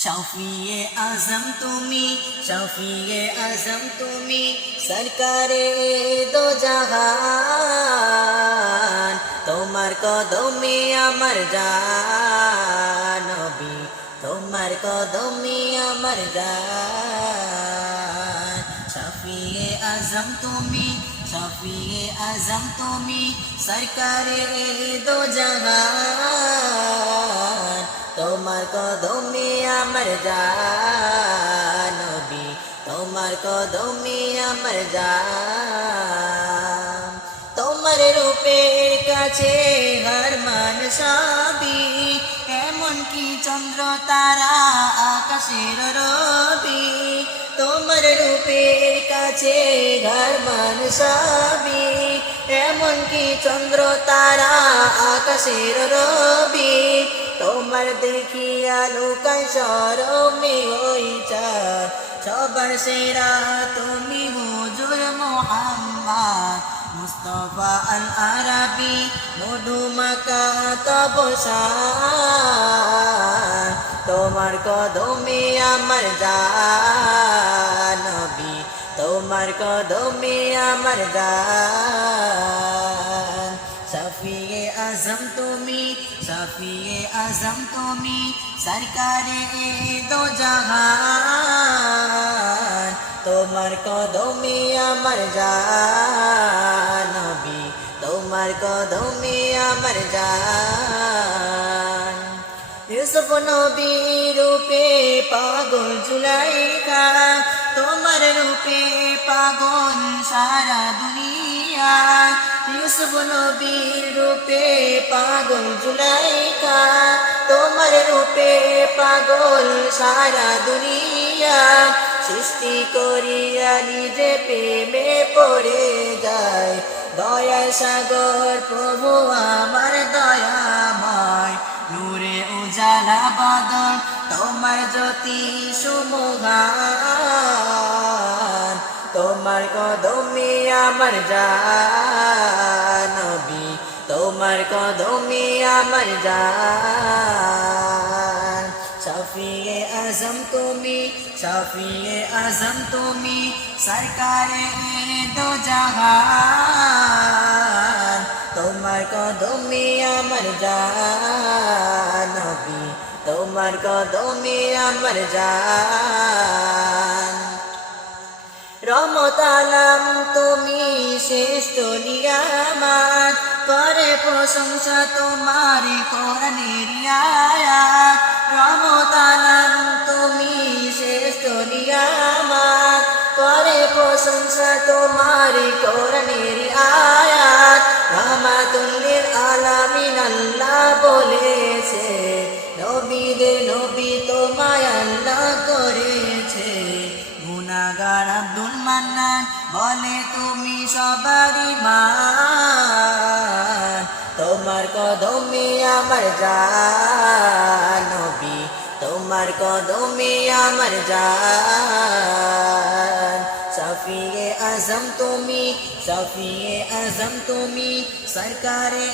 शफीए आजम तुमी सरकारे दो जहान तोमार कदमे आमार जान नबी तोमार कदमे आमार जान शफीए आजम तुमी सरकारे दो जहान तोमार कदमे आमार जान नबी तोमार कदमे आमार जान तोमार रूपेर काछे हर मान सबी एमन की चंद्र तारा आकाशेर रवि तोमार रूपेर काछे हर मान सबी एमन की चंद्र तारा आकाशेर रवि तोमार देखिया लुकाय शरमे हইছা সবার সেরা তুমি হুজুর মুহাম্মদ মুস্তাফা আল আরাবী মধুমাকা তবসান তোমার কদমে আমার জান নবী তোমার কদমে আমার জান शफीए आजम तुमी सरकारे दो जहान तोमार कदमे आमार जान नबी तोमार कदमे आमार जान यूसुफ नबी रूपे पागल जुलाइखा तोमार रूपे पागल सारा दुनिया यूसुफ नबीर रूपे पागल जुलाइखा तोमार रूपे पागल सारा दुनिया सृष्टि करिया निजे प्रेमे पड़े जाए दया सागर प्रभु आमार दयामय नूरे उजाला बदल तोमार ज्योति सुमहान तोमार कदमे आमार जान नबी तोमार कदमे आमार जान शफीए आजम तुमी सरकारे दो जहान तोमार कदमे आमार जान नबी तोमार कदमे आमार जान रहमत आलम तुमी श्रेष्ठ नियामत करे प्रशंसा तोमार कुरानेर आयात रहमत आलम तुमी श्रेष्ठ नियामत करे प्रशंसा तोमार कुरानेर आयात रहमातुल लिल आलामीन आल्लाह बोलेছে নবীদের নবী তোমায় আল্লাহ করেছে গুনাহগার আব্দুল মান্নান বলে তুমি সবারই মান তোমার কদমে আমার জান নবী তোমার কদমে আমার জান শফীয়ে আজম তুমি সরকারে